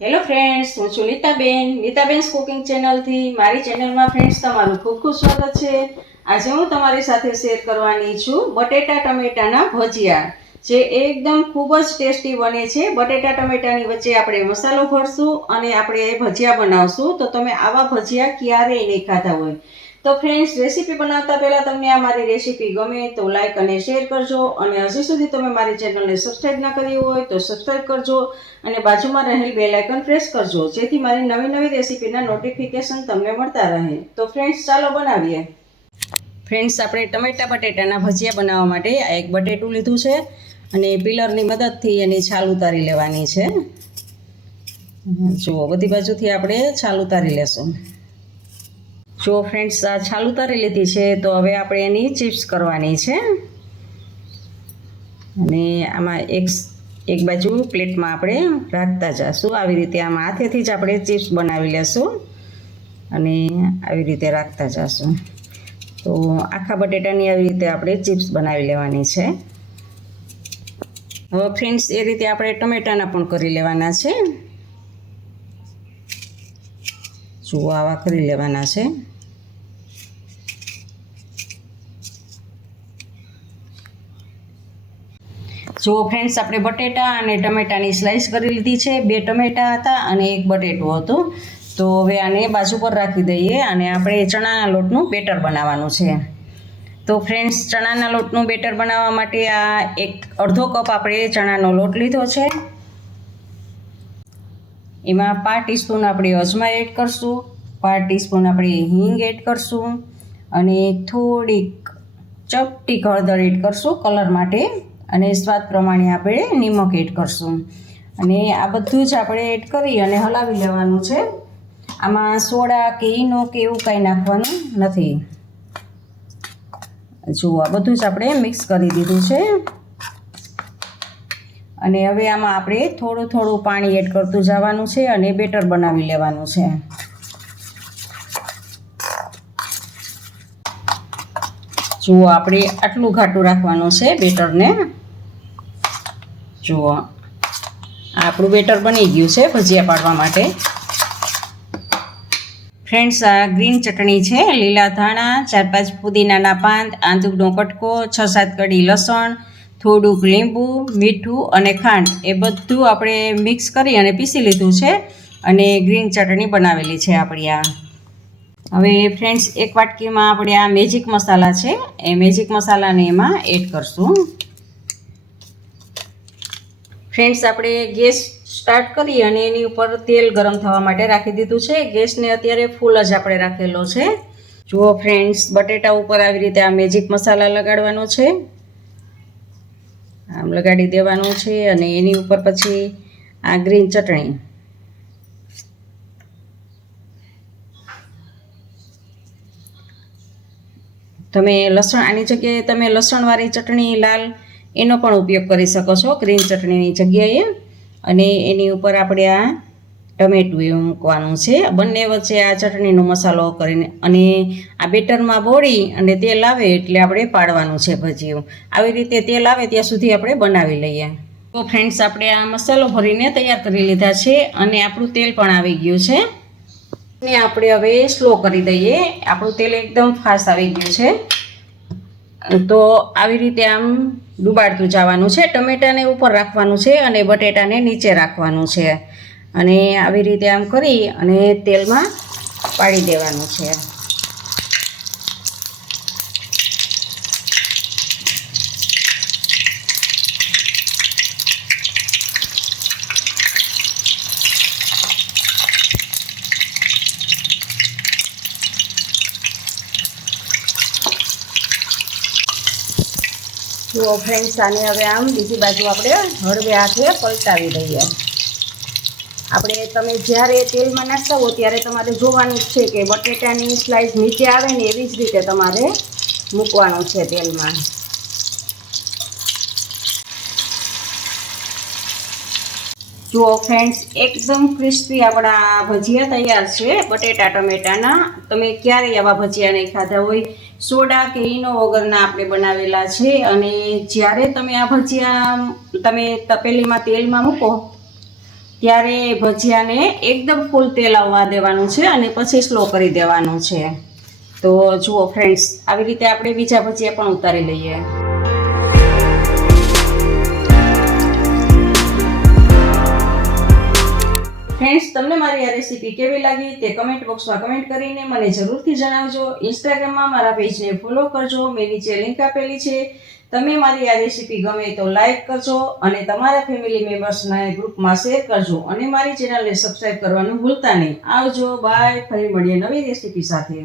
Hello friends, હું છું Nitaben cooking ચેનલથી. મારી ચેનલમાં ફ્રેન્ડ્સ તમારું ખૂબ ખૂબ સ્વાગત છે. આજે હું તમારી સાથે શેર કરવાની છું બટેટા ટમેટાના ભજીયા, જે એકદમ ખૂબ જ ટેસ્ટી બને છે. બટેટા ટમેટાની વચ્ચે આપણે મસાલો ભરશું અને આપણે ભજીયા બનાવશું, તો તમે આવા ભજીયા ક્યારેય નહીં ખાધા હોય. તો ફ્રેન્ડ્સ, રેસીપી બનાવતા પહેલાં તમને આ મારી રેસીપી ગમે તો લાઇક અને શેર કરજો, અને હજી સુધી તમે મારી ચેનલને સબસ્ક્રાઈબ ના કરી હોય તો સબસ્ક્રાઈબ કરજો, અને બાજુમાં રહેલ બેલ આઇકન પ્રેસ કરજો, જેથી મારી નવી નવી રેસીપીના નોટિફિકેશન તમને મળતા રહે. તો ફ્રેન્ડ્સ, ચાલો બનાવીએ. ફ્રેન્ડ્સ, આપણે ટમેટા બટેટાના ભજીયા બનાવવા માટે આ એક બટેટું લીધું છે, અને પિલરની મદદથી એની છાલ ઉતારી લેવાની છે. જુઓ, બધી બાજુથી આપણે છાલ ઉતારી લેશું. જો ફ્રેન્ડ્સ, આ છાલ ઉતારી લીધી છે, તો હવે આપણે એની ચિપ્સ કરવાની છે. અને આમાં એક બાજુ પ્લેટમાં આપણે રાખતા જઈશું. આવી રીતે આમાં હાથેથી જ આપણે ચિપ્સ બનાવી લેશું, અને આવી રીતે રાખતા જઈશું. તો આખા બટેટાની આવી રીતે આપણે ચિપ્સ બનાવી લેવાની છે. હવે ફ્રેન્ડ્સ, એ રીતે આપણે ટમેટાના પણ કરી લેવાના છે. જુઓ, આવા કરી લેવાના છે. જુઓ ફ્રેન્ડ્સ, આપણે બટેટા અને ટમેટાની સ્લાઇસ કરી લીધી છે. 2 ટમેટા હતા અને 1 બટેટું હતું. તો હવે આને બાજુ પર રાખી દઈએ, અને આપણે ચણાના લોટનું બેટર બનાવવાનું છે. તો ફ્રેન્ડ્સ, ચણાના લોટનું બેટર બનાવવા માટે આ અડધો કપ આપણે ચણાનો લોટ લીધો છે. એમાં 1/2 ટીસ્પૂન આપણે અજમા એડ કરશું, 1/2 ટીસ્પૂન આપણે હિંગ એડ કરશું, અને થોડીક ચપટી હળદર એડ કરશું કલર માટે, અને સ્વાદ પ્રમાણે આપણે નિમક એડ કરશું. અને આ બધું જ આપણે એડ કરી અને હલાવી લેવાનું છે. આમાં સોડા કે ઈનો કે એવું કાંઈ નાખવાનું નથી. જુઓ, આ બધું જ આપણે મિક્સ કરી દીધું છે. અને હવે આમાં આપણે થોડું થોડું પાણી એડ કરતું જવાનું છે, અને બેટર બનાવી લેવાનું છે. જુઓ, આપણે આટલું ઘાટું રાખવાનું છે બેટરને. જુઓ, આપણું બેટર બની ગયું છે ભજીયા પાડવા માટે. ફ્રેન્ડ્સ, આ ગ્રીન ચટણી છે. લીલા ધાણા, 4-5 પુદીનાના પાન, આંદુરનો કટકો, 6-7 કડી લસણ, થોડુંક લીંબુ, મીઠું અને ખાંડ, એ બધું આપણે મિક્સ કરી અને પીસી લીધું છે, અને ગ્રીન ચટણી બનાવેલી છે આપણી આ. હવે ફ્રેન્ડ્સ, એક વાટકીમાં આપણે આ મેજિક મસાલા છે, એ મેજિક મસાલાને એમાં એડ કરશું. ફ્રેન્ડ્સ, આપણે ગેસ સ્ટાર્ટ કરી અને એની ઉપર તેલ ગરમ થવા માટે રાખી દીધું છે. ગેસને અત્યારે ફૂલ જ આપણે રાખેલો છે. જુઓ ફ્રેન્ડ્સ, બટેટા ઉપર આવી રીતે આ મેજિક મસાલા લગાડવાનો છે. આમ લગાડી દેવાનું છે, અને એની ઉપર પછી આ ગ્રીન ચટણી. તમે આની જગ્યાએ તમે લસણવાળી ચટણી લાલ એનો પણ ઉપયોગ કરી શકો છો ગ્રીન ચટણીની જગ્યાએ. અને એની ઉપર આપણે આ ટમેટું એવું મૂકવાનું છે. બંને વચ્ચે આ ચટણીનો મસાલો કરીને, અને આ બેટરમાં બોળી અને તેલ આવે એટલે આપણે પાડવાનું છે ભજીયું. આવી રીતે તેલ આવે ત્યાં સુધી આપણે બનાવી લઈએ. તો ફ્રેન્ડ્સ, આપણે આ મસાલો ભરીને તૈયાર કરી લીધા છે, અને આપણું તેલ પણ આવી ગયું છે. ને આપણે હવે સ્લો કરી દઈએ. આપણું તેલ એકદમ ફાસ્ટ આવી ગયું છે. તો આવી રીતે આમ ડુબાડતું જવાનું છે. ટમેટાને ઉપર રાખવાનું છે, અને બટેટાને નીચે રાખવાનું છે, અને આવી રીતે આમ કરી અને તેલમાં પાડી દેવાનું છે. જુઓ ફ્રેન્ડ્સ, આને હવે આમ બીજી બાજુ આપણે હળવે હાથે પલટાવી દઈએ. તમે જ્યારે તેલમાં નાખતા હો ત્યારે તમારે જોવાનું જ છે કે બટેટાની સ્લાઇસ નીચે આવે ને એવી જ રીતે તમારે મૂકવાનું છે તેલમાં. જુઓ ફ્રેન્ડ્સ, એકદમ ક્રિસ્પી આપણા ભજીયા તૈયાર છે બટેટા ટમેટાના. તમે ક્યારેય આવા ભજીયા નહીં ખાધા હોય. સોડા કે ઈનો વગરના આપણે બનાવેલા છે. અને જ્યારે તમે આ ભજીયા તમે તપેલીમાં તેલમાં મૂકો ત્યારે ભજીયાને એકદમ ફૂલ તેલ આવવા દેવાનું છે અને પછી સ્લો કરી દેવાનું છે. તો જુઓ ફ્રેન્ડ્સ, આવી રીતે આપણે બીજા ભજીયા પણ ઉતારી લઈએ. ફ્રેન્ડ્સ, તમને મારી આ રેસીપી કેવી લાગી તે કમેન્ટ બોક્સમાં કમેન્ટ કરીને મને જરૂરથી જણાવજો. ઇન્સ્ટાગ્રામમાં મારા પેજને ફોલો કરજો, મેં નીચે લિંક આપેલી છે. તમે મારી આ રેસીપી ગમે તો લાઈક કરજો અને તમારા ફેમિલી મેમ્બર્સના ગ્રુપમાં શેર કરજો અને મારી ચેનલને સબસ્ક્રાઈબ કરવાનું ભૂલતા નહીં. આવજો, બાય. ફરી મળીએ નવી રેસીપી સાથે.